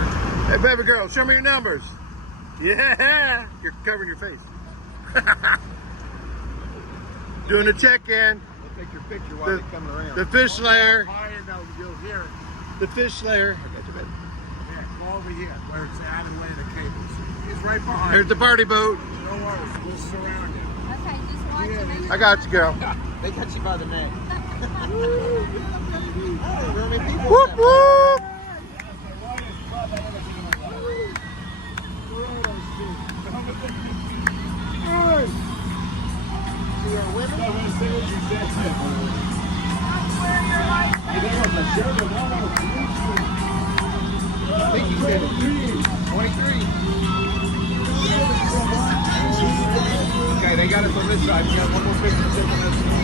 Hey, baby girl, show me your numbers. Yeah, you're covering your face. Doing a check-in. We'll take your picture while they're coming around. The fish lair. Higher now, you'll hear it. The fish lair. Yeah, go over here where it's out of the way of the cables. It's right behind. Here's the party boat. No worries, we'll surround you. Okay, just watch it. I got you, girl. They got you by the neck. Whoop, whoop. I think he said 23. Okay, they got it from this side. You got one more picture.